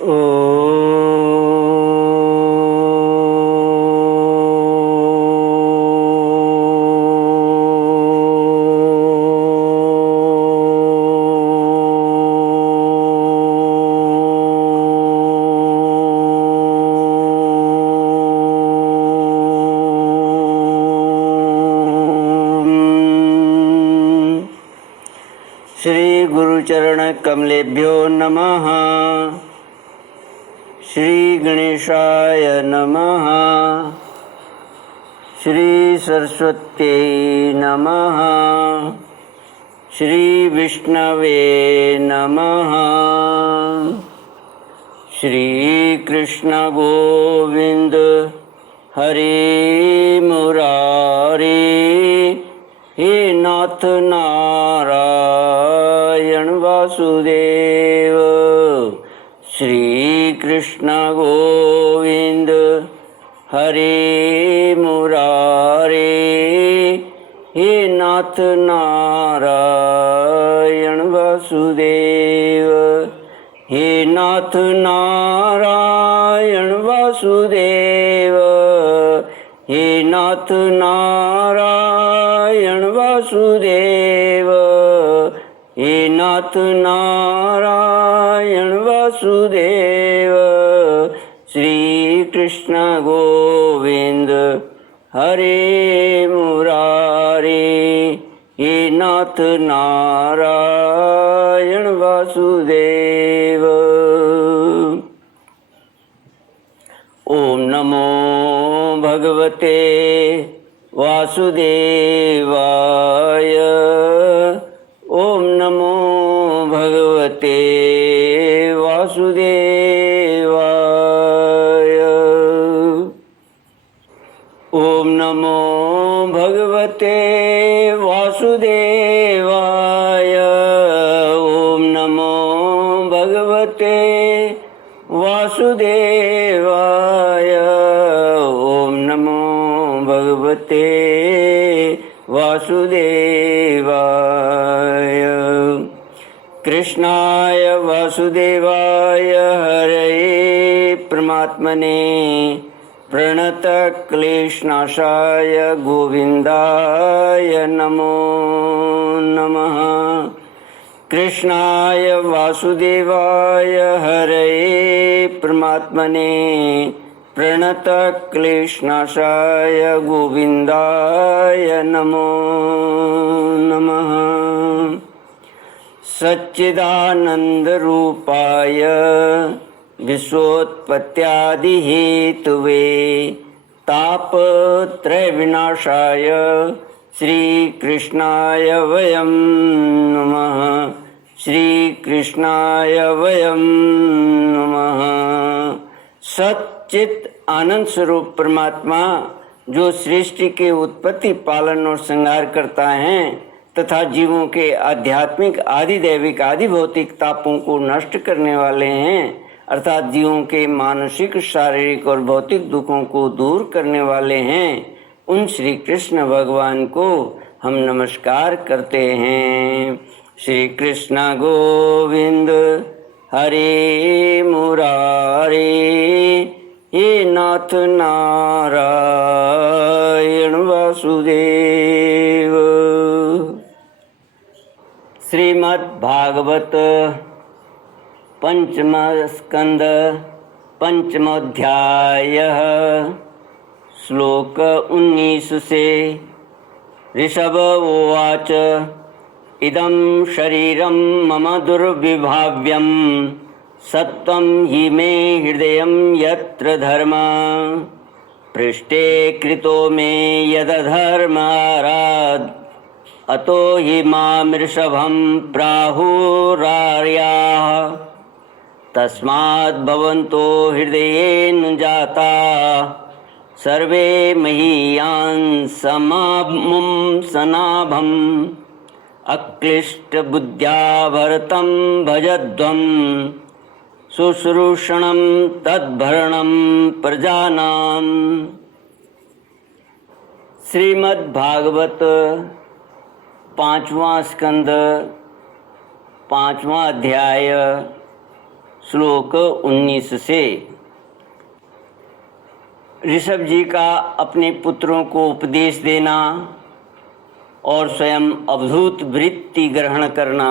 श्री गुरुचरण कमलेभ्यो नमः। श्री गणेशाय नमः। श्री सरस्वत्यै नमः। श्री विष्णवे नमः। श्री कृष्ण गोविंद हरे मुरारी, हे नाथ नारायण वासुदेव। श्री कृष्ण गोविंद हरे मुरारे, हे नाथ नारायण वासुदेव। हे नाथ नारायण वासुदेव। हे नाथ नारायण वासुदेव। हे नाथ नारायण वासुदेव। श्री कृष्ण गोविंद हरे मुरारे, हे नाथ नारायण वासुदेव। ओम नमो भगवते वासुदेवाय। ओम नमो भगवते वासुदेवाय। ओम नमो भगवते वासुदेवाय। ओम नमो भगवते वासुदेवाय। ओम नमो भगवते वासुदेवाय। कृष्णाय वासुदेवाय हरये परमात्मने प्रणतक्लेशनाशाय गोविन्दाय नमो नमः। कृष्णाय वासुदेवाय हरये परमात्मने प्रणतक्लेशनाशाय गोविन्दाय नमो नमः। सच्चिदानन्दरूपाय विश्वोत्पत्त्यादिहेतुवे तापत्रयविनाशाय श्रीकृष्णाय वयं नमः। श्रीकृष्णाय वयं नमः। सच्चित आनंद स्वरूप परमात्मा जो सृष्टि के उत्पत्ति, पालन और संहार करता है तथा जीवों के आध्यात्मिक, आदि दैविक, आदि भौतिक तापों को नष्ट करने वाले हैं, अर्थात जीवों के मानसिक, शारीरिक और भौतिक दुखों को दूर करने वाले हैं, उन श्री कृष्ण भगवान को हम नमस्कार करते हैं। श्री कृष्ण गोविंद हरे मुरारे, हे नाथ नारायण वासुदेव। श्रीमद् भागवत पंचम स्कंद पंचमोध्याय श्लोक 19 से। ऋषभ उवाच इदं शरीरं मम दुर्विभाव्यं सत्वं हि मे हृदयं यत्र धर्म पृष्ठे कृतो मे यदधर्मारात् अतो हि मामृषभं प्राहुरार्याः तस्माद् भवन्तो हृदयेन जाता सर्वे महीयान् समामुं सनाभम् अक्लिष्टबुद्ध्या भरतं भजध्वं शुश्रूषणं तद्भरणं प्रजानाम्। श्रीमद् भागवत 5वां स्कंद 5वां अध्याय श्लोक 19 से। ऋषभ जी का अपने पुत्रों को उपदेश देना और स्वयं अवधूत वृत्ति ग्रहण करना।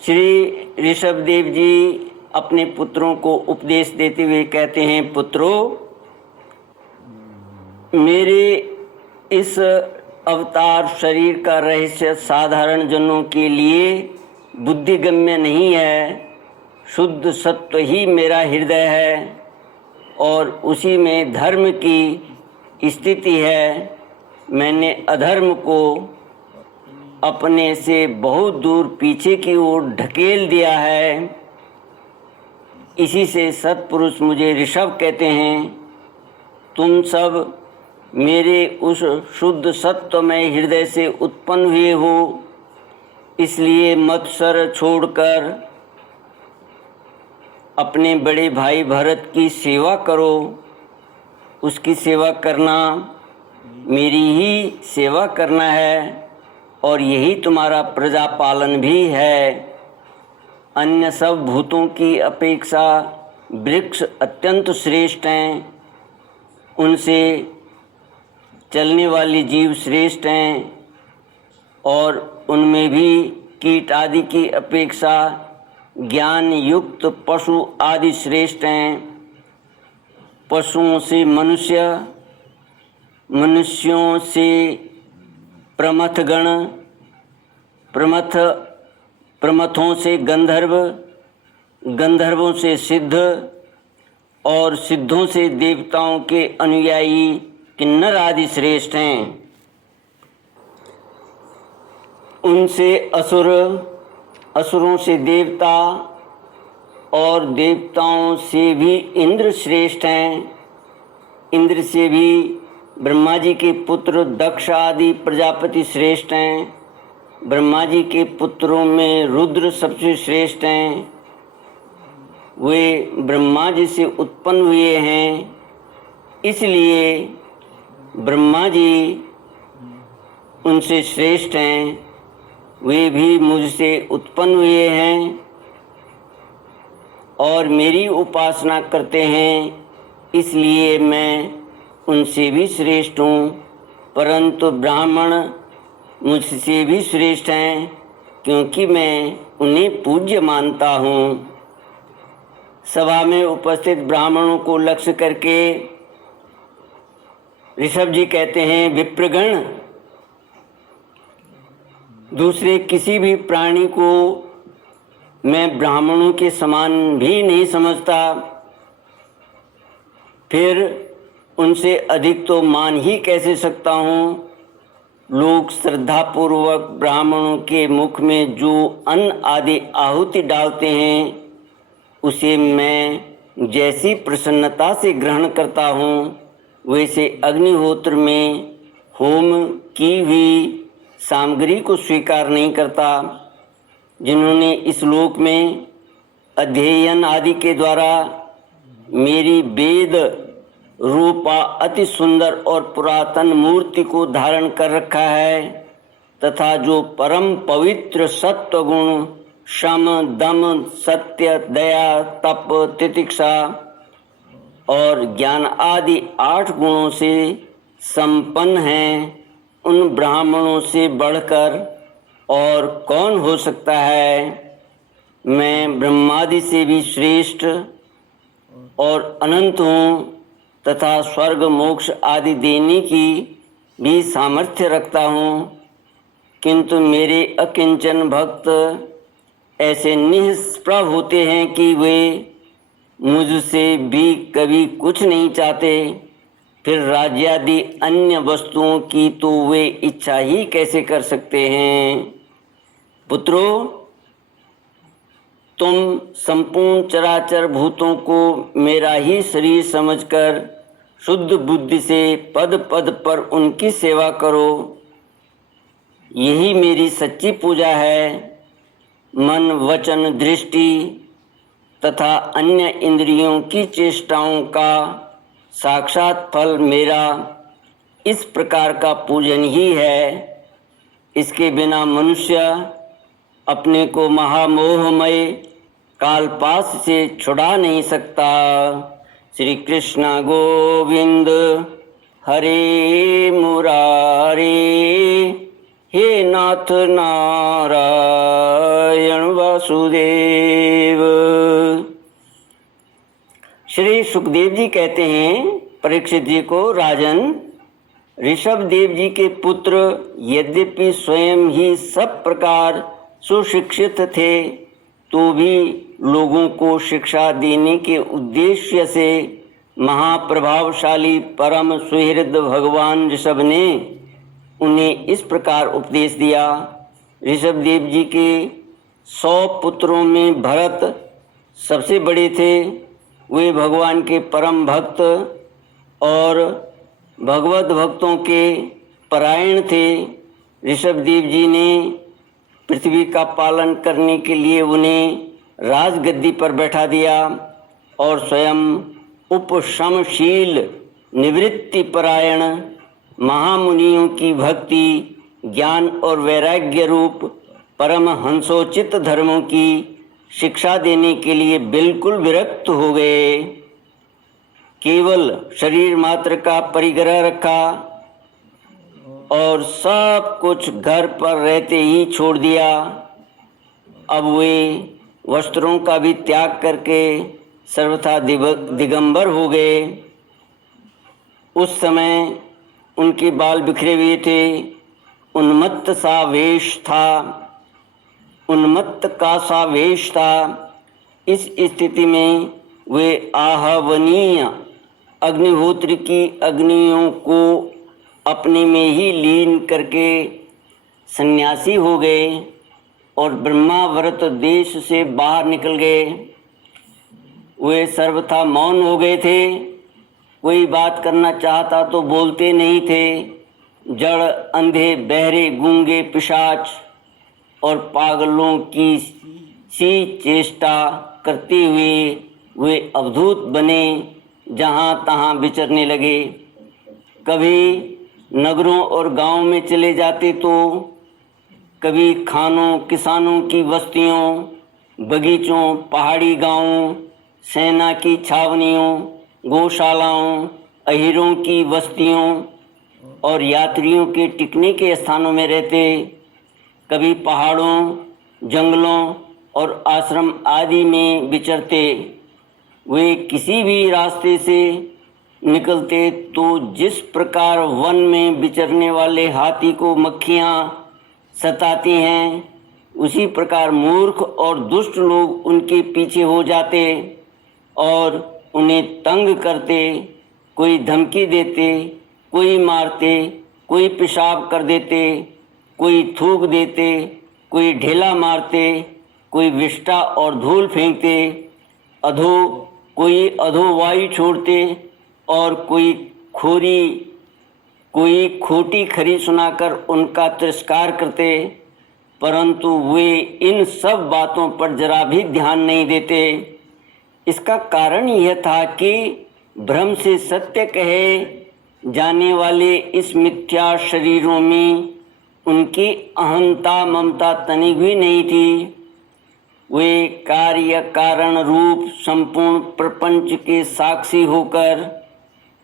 श्री ऋषभ देव जी अपने पुत्रों को उपदेश देते हुए कहते हैं, पुत्रों, मेरे इस अवतार शरीर का रहस्य साधारण जनों के लिए बुद्धिगम्य नहीं है। शुद्ध सत्व ही मेरा हृदय है और उसी में धर्म की स्थिति है। मैंने अधर्म को अपने से बहुत दूर पीछे की ओर ढकेल दिया है। इसी से सत्पुरुष मुझे ऋषभ कहते हैं। तुम सब मेरे उस शुद्ध सत्वमय हृदय से उत्पन्न हुए हो, इसलिए मत्सर छोड़कर अपने बड़े भाई भरत की सेवा करो। उसकी सेवा करना मेरी ही सेवा करना है और यही तुम्हारा प्रजा पालन भी है। अन्य सब भूतों की अपेक्षा वृक्ष अत्यंत श्रेष्ठ हैं, उनसे चलने वाले जीव श्रेष्ठ हैं और उनमें भी कीट आदि की अपेक्षा ज्ञान युक्त पशु आदि श्रेष्ठ हैं। पशुओं से मनुष्य, मनुष्यों से प्रमथगण, प्रमथों से गंधर्व, गंधर्वों से सिद्ध और सिद्धों से देवताओं के अनुयायी किन्नर आदि श्रेष्ठ हैं। उनसे असुर, असुरों से देवता और देवताओं से भी इंद्र श्रेष्ठ हैं। इंद्र से भी ब्रह्मा जी के पुत्र दक्ष आदि प्रजापति श्रेष्ठ हैं। ब्रह्मा जी के पुत्रों में रुद्र सबसे श्रेष्ठ हैं। वे ब्रह्मा जी से उत्पन्न हुए हैं, इसलिए ब्रह्मा जी उनसे श्रेष्ठ हैं। वे भी मुझसे उत्पन्न हुए हैं और मेरी उपासना करते हैं, इसलिए मैं उनसे भी श्रेष्ठ हूँ। परंतु ब्राह्मण मुझसे भी श्रेष्ठ हैं, क्योंकि मैं उन्हें पूज्य मानता हूँ। सभा में उपस्थित ब्राह्मणों को लक्ष्य करके ऋषभ जी कहते हैं, विप्रगण, दूसरे किसी भी प्राणी को मैं ब्राह्मणों के समान भी नहीं समझता, फिर उनसे अधिक तो मान ही कैसे सकता हूँ। लोग श्रद्धापूर्वक ब्राह्मणों के मुख में जो अन्न आदि आहुति डालते हैं, उसे मैं जैसी प्रसन्नता से ग्रहण करता हूँ, वैसे अग्निहोत्र में होम की हुई सामग्री को स्वीकार नहीं करता। जिन्होंने इस लोक में अध्ययन आदि के द्वारा मेरी वेद रूपा अति सुंदर और पुरातन मूर्ति को धारण कर रखा है, तथा जो परम पवित्र सत्व गुण शम दम सत्य दया तप तितिक्षा और ज्ञान आदि 8 गुणों से संपन्न हैं, उन ब्राह्मणों से बढ़कर और कौन हो सकता है। मैं ब्रह्मादि से भी श्रेष्ठ और अनंत हूँ तथा स्वर्ग मोक्ष आदि देने की भी सामर्थ्य रखता हूँ, किंतु मेरे अकिंचन भक्त ऐसे निष्प्रभ होते हैं कि वे मुझसे भी कभी कुछ नहीं चाहते। फिर राज्यादि अन्य वस्तुओं की तो वे इच्छा ही कैसे कर सकते हैं। पुत्रों, तुम संपूर्ण चराचर भूतों को मेरा ही शरीर समझकर शुद्ध बुद्धि से पद पद पर उनकी सेवा करो। यही मेरी सच्ची पूजा है। मन वचन दृष्टि तथा अन्य इंद्रियों की चेष्टाओं का साक्षात फल मेरा इस प्रकार का पूजन ही है। इसके बिना मनुष्य अपने को महामोहमय कालपास से छुड़ा नहीं सकता। श्री कृष्ण गोविंद हरे मुरारे, हे नाथ नारायण वासुदेव। श्री सुखदेव जी कहते हैं परीक्षित जी को, राजन, ऋषभ देव जी के पुत्र यद्यपि स्वयं ही सब प्रकार सुशिक्षित थे, तो भी लोगों को शिक्षा देने के उद्देश्य से महाप्रभावशाली परम सुहृद भगवान ऋषभ ने उन्हें इस प्रकार उपदेश दिया। ऋषभ देव जी के 100 पुत्रों में भरत सबसे बड़े थे। वे भगवान के परम भक्त और भगवत भक्तों के परायण थे। ऋषभ देव जी ने पृथ्वी का पालन करने के लिए उन्हें राजगद्दी पर बैठा दिया और स्वयं उपशमशील निवृत्ति परायण महामुनियों की भक्ति, ज्ञान और वैराग्य रूप परम हंसोचित धर्मों की शिक्षा देने के लिए बिल्कुल विरक्त हो गए। केवल शरीर मात्र का परिग्रह रखा और सब कुछ घर पर रहते ही छोड़ दिया। अब वे वस्त्रों का भी त्याग करके सर्वथा दिगंबर हो गए। उस समय उनके बाल बिखरे हुए थे, उन्मत्त का सा वेश था। इस स्थिति में वे आहवनीय अग्निहोत्र की अग्नियों को अपने में ही लीन करके सन्यासी हो गए और ब्रह्मावर्त देश से बाहर निकल गए। वे सर्वथा मौन हो गए थे। कोई बात करना चाहता तो बोलते नहीं थे। जड़, अंधे, बहरे, गूंगे, पिशाच और पागलों की सी चेष्टा करते हुए वे अवधूत बने, जहाँ तहाँ विचरने लगे। कभी नगरों और गांवों में चले जाते तो कभी खानों, किसानों की बस्तियों, बगीचों, पहाड़ी गांवों, सेना की छावनियों, गौशालाओं, अहिरों की बस्तियों और यात्रियों के टिकने के स्थानों में रहते। कभी पहाड़ों, जंगलों और आश्रम आदि में विचरते। वे किसी भी रास्ते से निकलते तो जिस प्रकार वन में विचरने वाले हाथी को मक्खियाँ सताती हैं, उसी प्रकार मूर्ख और दुष्ट लोग उनके पीछे हो जाते और उन्हें तंग करते। कोई धमकी देते, कोई मारते, कोई पेशाब कर देते, कोई थूक देते, कोई ढेला मारते, कोई विष्ठा और धूल फेंकते, कोई अधोवायु छोड़ते और कोई खोटी खरी सुनाकर उनका तिरस्कार करते। परंतु वे इन सब बातों पर जरा भी ध्यान नहीं देते। इसका कारण यह था कि भ्रम से सत्य कहे जाने वाले इस मिथ्या शरीरों में उनकी अहंता ममता तनिक भी नहीं थी। वे कार्य कारण रूप संपूर्ण प्रपंच के साक्षी होकर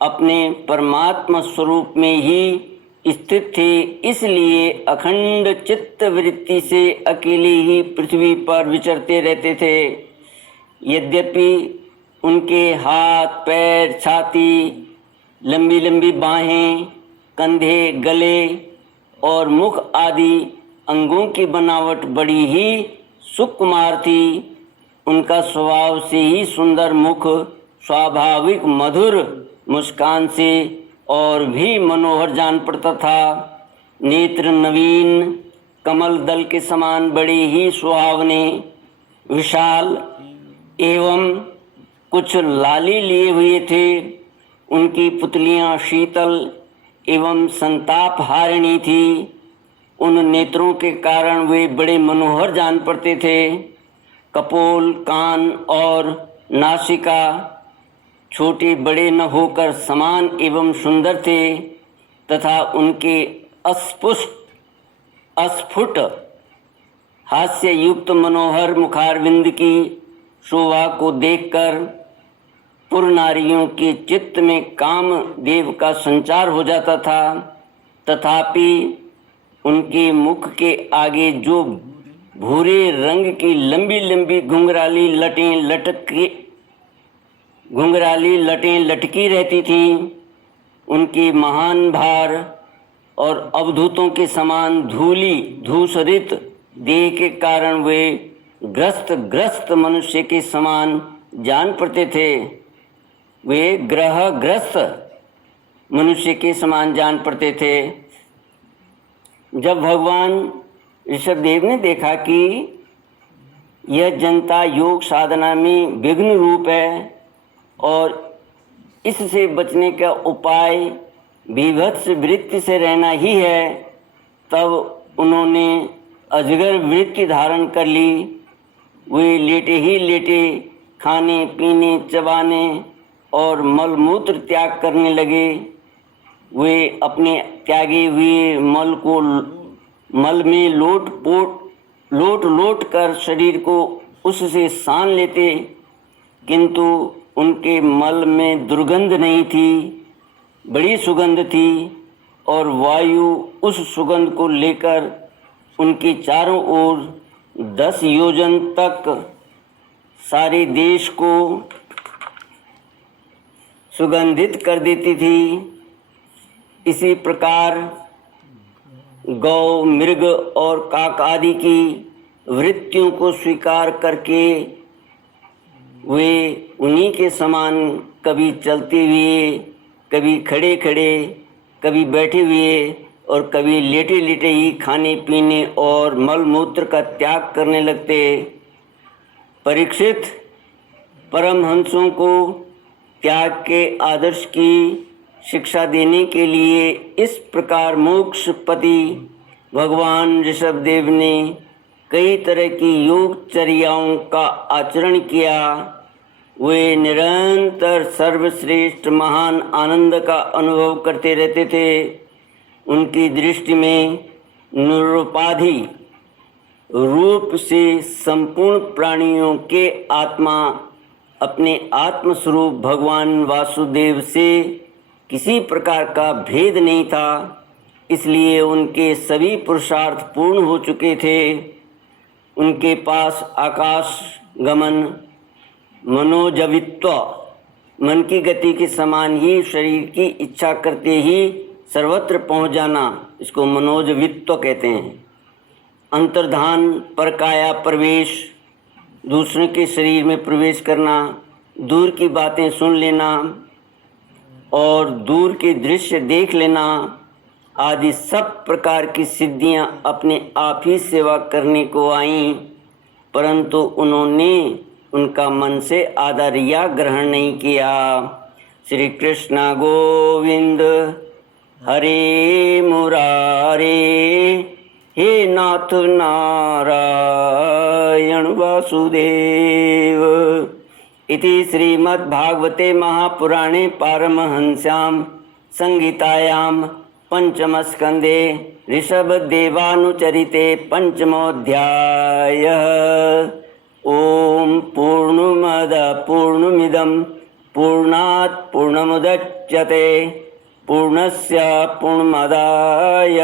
अपने परमात्मा स्वरूप में ही स्थित थे। इसलिए अखंड चित्त वृत्ति से अकेले ही पृथ्वी पर विचरते रहते थे। यद्यपि उनके हाथ, पैर, छाती, लंबी लंबी बाहें, कंधे, गले और मुख आदि अंगों की बनावट बड़ी ही सुकुमार थी। उनका स्वभाव से ही सुंदर मुख स्वाभाविक मधुर मुस्कान से और भी मनोहर जान पड़ता था। नेत्र नवीन कमल दल के समान बड़े ही सुहावने, विशाल एवं कुछ लाली लिए हुए थे। उनकी पुतलियां शीतल एवं संताप हारिणी थी। उन नेत्रों के कारण वे बड़े मनोहर जान पड़ते थे। कपोल, कान और नासिका छोटे बड़े न होकर समान एवं सुंदर थे तथा उनके अस्फुट हास्य युक्त मनोहर मुखारविंद की शोभा को देखकर पुर नारियों के चित्त में काम देव का संचार हो जाता था। तथापि उनके मुख के आगे जो भूरे रंग की लंबी लंबी घुंघराली लटें लटकी रहती थीं, उनकी महान भार और अवधूतों के समान धूसरित देह के कारण वे ग्रस्त मनुष्य के समान जान पड़ते थे। वे ग्रहग्रस्त मनुष्य के समान जान पड़ते थे। जब भगवान ऋषभदेव ने देखा कि यह जनता योग साधना में विघ्न रूप है और इससे बचने का उपाय विभत्स वृत्ति से रहना ही है, तब उन्होंने अजगर वृत्ति धारण कर ली। वे लेटे ही लेटे खाने पीने चबाने और मलमूत्र त्याग करने लगे। वे अपने त्यागे हुए मल में लोट कर शरीर को उससे सान लेते, किंतु उनके मल में दुर्गंध नहीं थी, बड़ी सुगंध थी और वायु उस सुगंध को लेकर उनके चारों ओर 10 योजन तक सारे देश को सुगंधित कर देती थी। इसी प्रकार गौ, मृग और काक आदि की वृत्तियों को स्वीकार करके वे उन्हीं के समान कभी चलते हुए, कभी खड़े खड़े, कभी बैठे हुए और कभी लेटे लेटे ही खाने पीने और मल मूत्र का त्याग करने लगते। परीक्षित, परमहंसों को त्याग के आदर्श की शिक्षा देने के लिए इस प्रकार मोक्षपति भगवान ऋषभदेव ने कई तरह की योगचर्याओं का आचरण किया। वे निरंतर सर्वश्रेष्ठ महान आनंद का अनुभव करते रहते थे। उनकी दृष्टि में निरुपाधि रूप से संपूर्ण प्राणियों के आत्मा अपने आत्मस्वरूप भगवान वासुदेव से किसी प्रकार का भेद नहीं था, इसलिए उनके सभी पुरुषार्थ पूर्ण हो चुके थे। उनके पास आकाश गमन, मनोजवित्व, मन की गति के समान ही शरीर की इच्छा करते ही सर्वत्र पहुंच जाना, इसको मनोजवित्व कहते हैं। अंतर्धान, परकाया प्रवेश, दूसरे के शरीर में प्रवेश करना, दूर की बातें सुन लेना और दूर के दृश्य देख लेना आदि सब प्रकार की सिद्धियां अपने आप ही सेवा करने को आईं, परंतु उन्होंने उनका मन से आदर या ग्रहण नहीं किया। श्री कृष्ण गोविंद हरे मुरारे, हे नाथ नारायण वासुदेव। इति श्रीमद्भागवते महापुराणे पारमहंस्यां संहितायां पंचमस्कंदे ऋषभदेवानुचरिते पंचमोऽध्यायः। ओम पूर्णमद पूर्णमिदं पूर्णात् पूर्णमुदच्यते पूर्णस्य पूर्णमादाय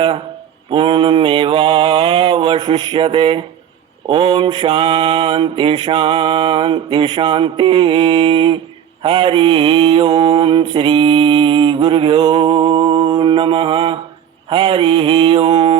पूर्णमेवावशिष्यते। ओम शांति शांति शांति। हरि ओम श्री गुरुभ्यो नमः। हरि ओम।